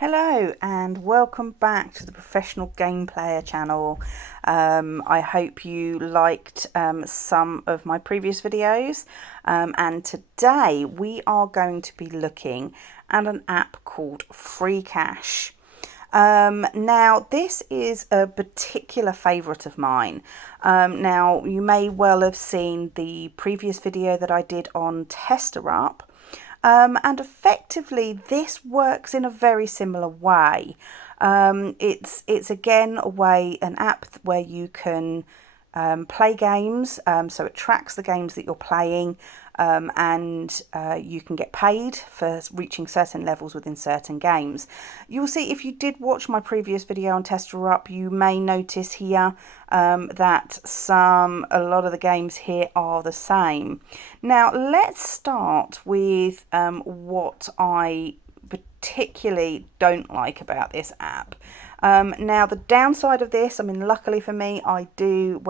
Hello and welcome back to the Professional Game Player channel. I hope you liked some of my previous videos, and today we are going to be looking at an app called FreeCash. Now this is a particular favourite of mine. Now you may well have seen the previous video that I did on TesterUp. And effectively, this works in a very similar way. It's again an app where you can play games, so it tracks the games that you're playing, and you can get paid for reaching certain levels within certain games. You'll see if you did watch my previous video on TesterUp, you may notice here that a lot of the games here are the same. Now let's start with what I particularly don't like about this app. Now the downside of this, luckily for me, I do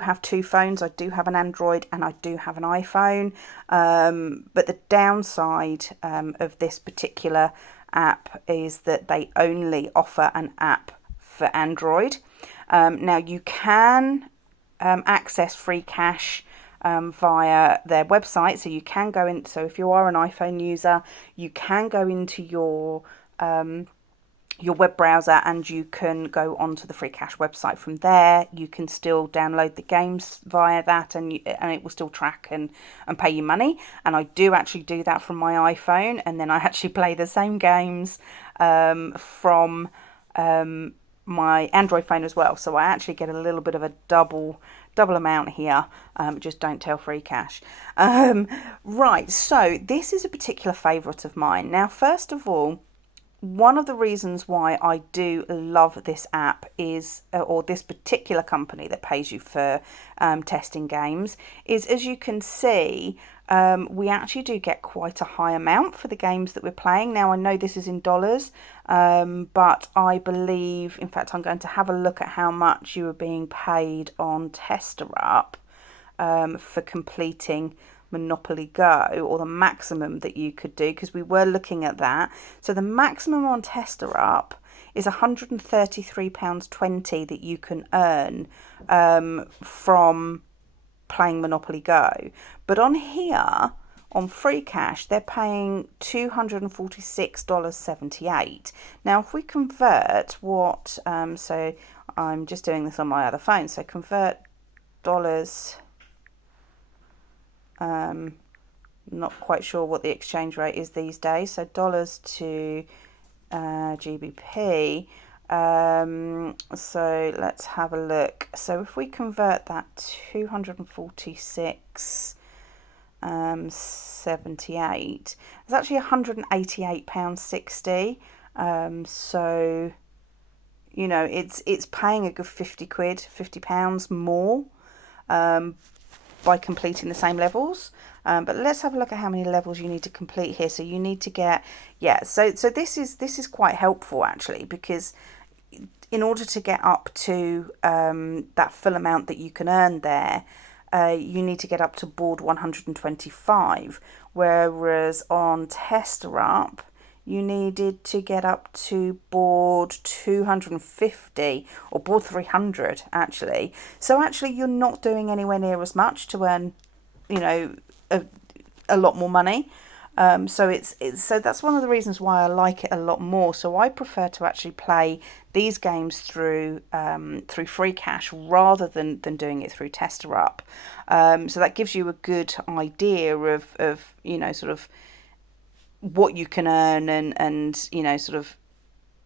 have two phones. I do have an Android and I do have an iPhone. But the downside of this particular app is that they only offer an app for Android. Now you can access FreeCash via their website, so you can go in. So if you are an iPhone user, you can go into your web browser and you can go onto the FreeCash website. From there you can still download the games via that, and it will still track and pay you money. And I do actually do that from my iPhone, and then I actually play the same games from my Android phone as well, so I actually get a little bit of a double amount here. Just don't tell FreeCash. Right, so this is a particular favourite of mine. Now first of all, one of the reasons why I do love this app is, or this particular company that pays you for testing games, is, as you can see, we actually do get quite a high amount for the games that we're playing. Now I know this is in dollars, but I believe, in fact, I'm going to have a look at how much you were being paid on TesterUp for completing Monopoly Go, or the maximum that you could do, because we were looking at that. So the maximum on TesterUp is £133.20 that you can earn from playing Monopoly Go. But on here, on FreeCash, they're paying $246.78. Now if we convert what, so I'm just doing this on my other phone, so convert dollars, not quite sure what the exchange rate is these days, so dollars to GBP. So let's have a look. So if we convert that 246.78, it's actually £188.60. So you know, it's paying a good £50 more by completing the same levels. But let's have a look at how many levels you need to complete here. So you need to get, so this is quite helpful actually, because in order to get up to that full amount that you can earn there, you need to get up to board 125, whereas on TesterUp you needed to get up to board 250, or board 300 actually. So actually you're not doing anywhere near as much to earn, you know, a lot more money. So so that's one of the reasons why I like it a lot more. So I prefer to actually play these games through FreeCash rather than doing it through TesterUp. So that gives you a good idea of you know, sort of what you can earn, and you know, sort of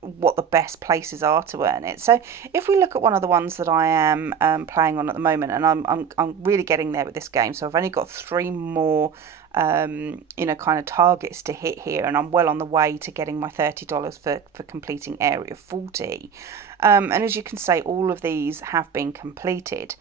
what the best places are to earn it. So if we look at one of the ones that I am playing on at the moment, and I'm really getting there with this game, so I've only got 3 more you know, kind of targets to hit here, and I'm well on the way to getting my $30 for completing Area 40. And as you can see, all of these have been completed.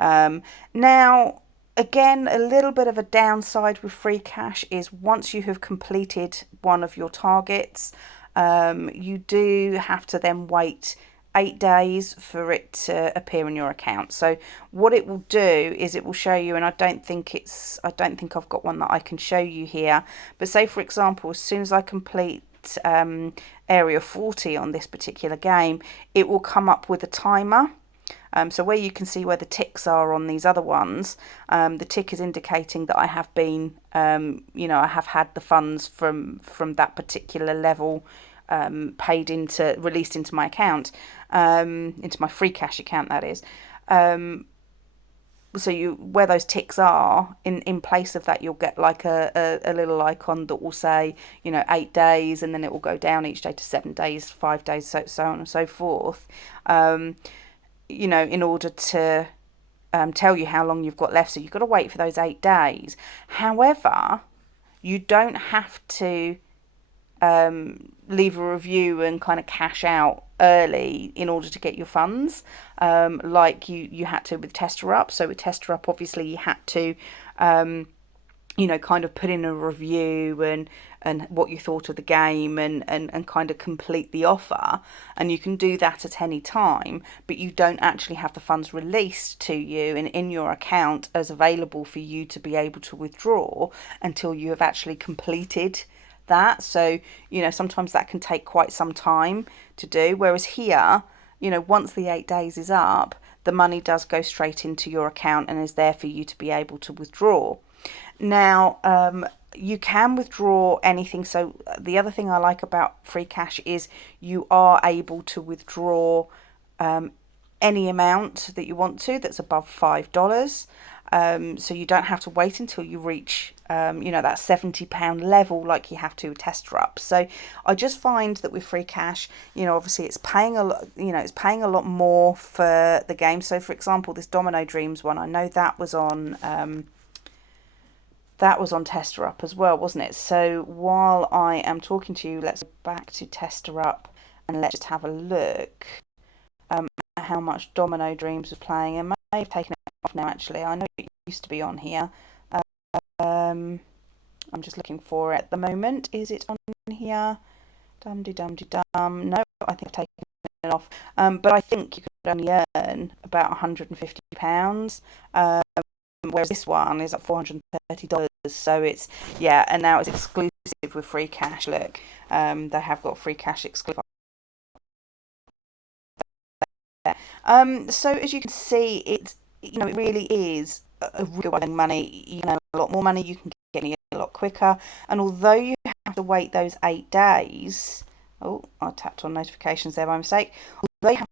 Now again, a little bit of a downside with FreeCash is once you have completed one of your targets, you do have to then wait 8 days for it to appear in your account. So what it will do is it will show you, and I don't think I've got one that I can show you here, but say for example, as soon as I complete area 40 on this particular game, it will come up with a timer. So where you can see where the ticks are on these other ones, the tick is indicating that I have been, I have had the funds from that particular level released into my account, into my free cash account, that is. So where those ticks are, in place of that, you'll get like a little icon that will say 8 days, and then it will go down each day to 7 days, 5 days, so on and so forth. In order to tell you how long you've got left. So you've got to wait for those 8 days. However, you don't have to leave a review and kind of cash out early in order to get your funds, like you had to with TesterUp. So with TesterUp, obviously you had to kind of put in a review and what you thought of the game and kind of complete the offer. And you can do that at any time, but you don't actually have the funds released to you and in your account as available for you to be able to withdraw until you have actually completed that. So, sometimes that can take quite some time to do. Whereas here, once the 8 days is up, the money does go straight into your account and is there for you to be able to withdraw. Now, you can withdraw anything. So the other thing I like about free cash is you are able to withdraw any amount that you want to that's above $5. So you don't have to wait until you reach that £70 level like you have to with TesterUp. So I just find that with free cash, obviously it's paying a lot. It's paying a lot more for the game. So for example, this Domino Dreams one, I know that was on TesterUp as well, wasn't it? So while I am talking to you, let's go back to TesterUp and let's just have a look at how much Domino Dreams was playing. It may have taken it off now, actually. I know it used to be on here. I'm just looking for it at the moment. Is it on here? Dum-de-dum-de-dum. No, I think I've taken it off. But I think you could only earn about £150. Whereas this one is at $430. So it's, and now it's exclusive with free cash. Look, they have got free cash exclusive. So as you can see, it really is a real way of money. A lot more money, you can get it a lot quicker. And although you have to wait those 8 days, I tapped on notifications there by mistake. Although you have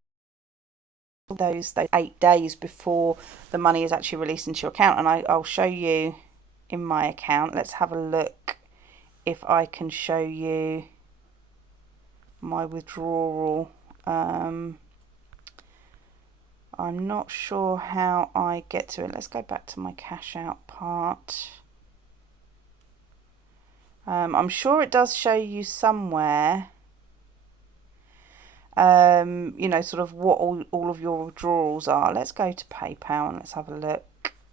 those 8 days before the money is actually released into your account, and I'll show you in my account. Let's have a look if I can show you my withdrawal. I'm not sure how I get to it. Let's go back to my cash out part. I'm sure it does show you somewhere, sort of what all of your withdrawals are. Let's go to PayPal and let's have a look.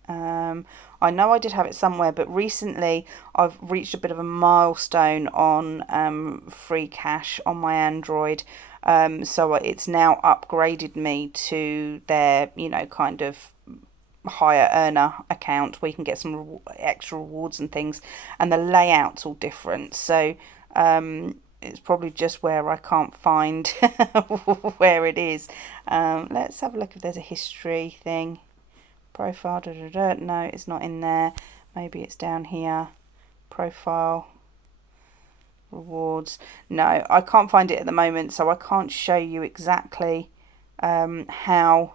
I know I did have it somewhere, but recently I've reached a bit of a milestone on free cash on my Android. So it's now upgraded me to their, kind of higher earner account where you can get some extra rewards and things, and the layout's all different. So it's probably just where I can't find where it is. Let's have a look if there's a history thing. Profile, no, it's not in there. Maybe it's down here. Profile, rewards. No, I can't find it at the moment, so I can't show you exactly how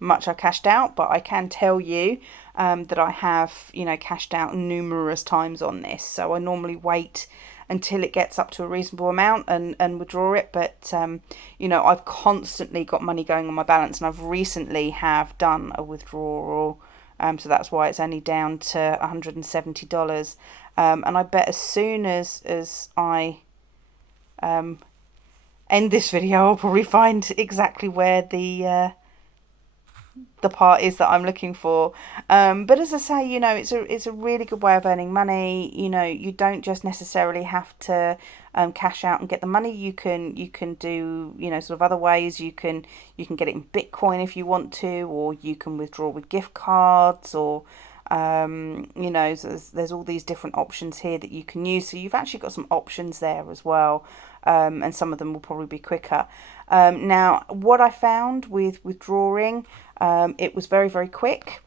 much I cashed out, but I can tell you that I have, cashed out numerous times on this. So I normally wait until it gets up to a reasonable amount and withdraw it. But, I've constantly got money going on my balance, and I've recently have done a withdrawal. So that's why it's only down to $170. And I bet as soon as I end this video, I'll probably find exactly where the part is that I'm looking for. But as I say, it's a really good way of earning money. You don't just necessarily have to cash out and get the money. You can do sort of other ways. You can get it in Bitcoin if you want to, or you can withdraw with gift cards, or You know, so there's all these different options here that you can use. So you've actually got some options there as well, and some of them will probably be quicker. Now, what I found with withdrawing, it was very, very quick.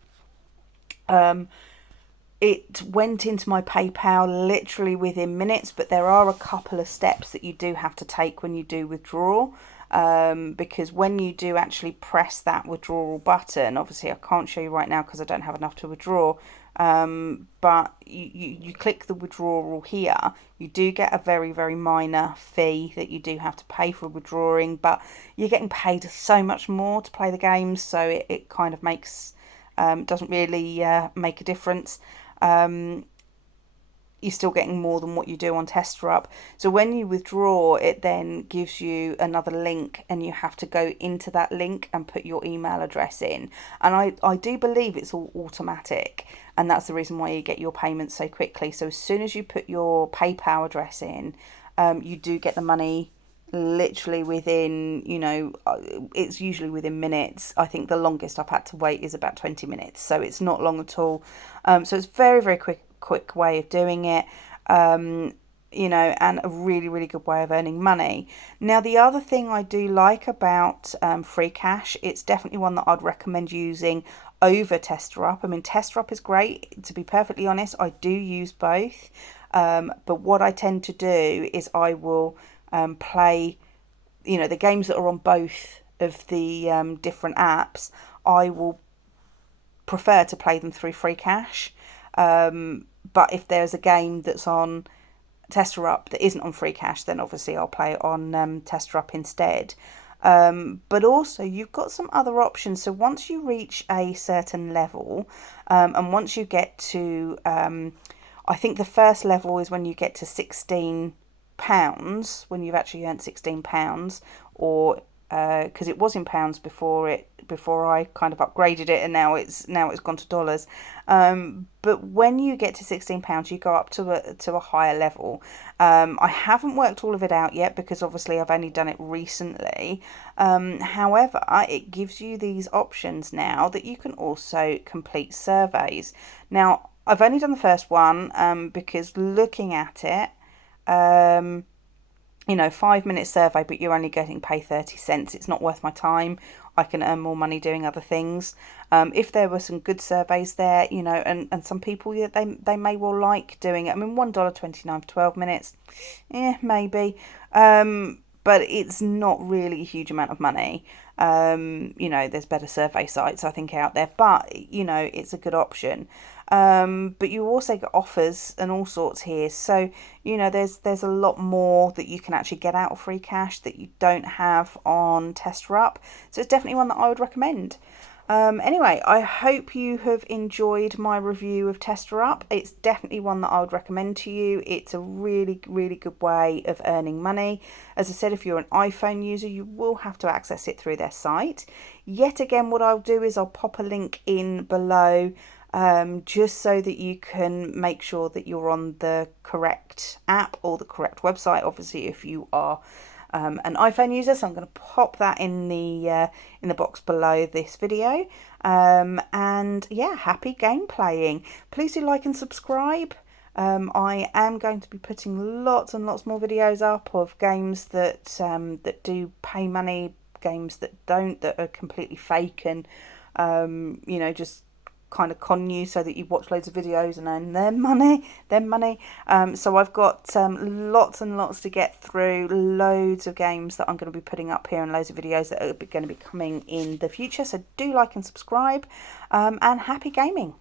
It went into my PayPal literally within minutes, but there are a couple of steps that you do have to take when you do withdraw. Because when you do actually press that withdrawal button, obviously I can't show you right now because I don't have enough to withdraw, but you click the withdrawal here, you do get a very, very minor fee that you do have to pay for withdrawing, but you're getting paid so much more to play the games, so it kind of makes, doesn't really make a difference. You're still getting more than what you do on TesterUp. So when you withdraw, it then gives you another link, and you have to go into that link and put your email address in. And I do believe it's all automatic, and that's the reason why you get your payments so quickly. So as soon as you put your PayPal address in, you do get the money literally within, you know, it's usually within minutes. I think the longest I've had to wait is about 20 minutes, so it's not long at all. So it's very, very quick way of doing it, you know, and a really, really good way of earning money. Now, the other thing I do like about Free Cash, it's definitely one that I'd recommend using over TesterUp. I mean, TesterUp is great. To be perfectly honest, I do use both. But what I tend to do is I will play, you know, the games that are on both of the different apps. I will prefer to play them through Free Cash. But if there's a game that's on TesterUp that isn't on Free Cash, then obviously I'll play it on TesterUp instead. But also you've got some other options. So once you reach a certain level, and once you get to, I think the first level is when you get to £16, when you've actually earned £16, or because it was in pounds before I kind of upgraded it, and now it's gone to dollars. But when you get to £16, you go up to a higher level. I haven't worked all of it out yet because obviously I've only done it recently. However, it gives you these options now that you can also complete surveys. Now, I've only done the first one because looking at it, you know, 5 minute survey, but you're only getting paid 30 cents. It's not worth my time. I can earn more money doing other things. If there were some good surveys there, you know, and some people, yeah, they may well like doing it. I mean, $1.29 for 12 minutes, maybe. But it's not really a huge amount of money. You know, there's better survey sites, I think, out there, but, you know, it's a good option. But you also get offers and all sorts here. So, you know, there's a lot more that you can actually get out of Free Cash that you don't have on TesterUp. So it's definitely one that I would recommend. Anyway, I hope you have enjoyed my review of TesterUp. It's definitely one that I would recommend to you. It's a really, really good way of earning money. As I said, if you're an iPhone user, you will have to access it through their site. Yet again, what I'll do is I'll pop a link in below, just so that you can make sure that you're on the correct app or the correct website. Obviously, if you are an iPhone user, so I'm going to pop that in the box below this video. And yeah, happy game playing. Please do like and subscribe. I am going to be putting lots and lots more videos up of games that that do pay money, games that don't, that are completely fake, and you know, just kind of con you so that you watch loads of videos and earn their money. So I've got lots and lots to get through, loads of games that I'm going to be putting up here, and loads of videos that are going to be coming in the future. So do like and subscribe, and happy gaming.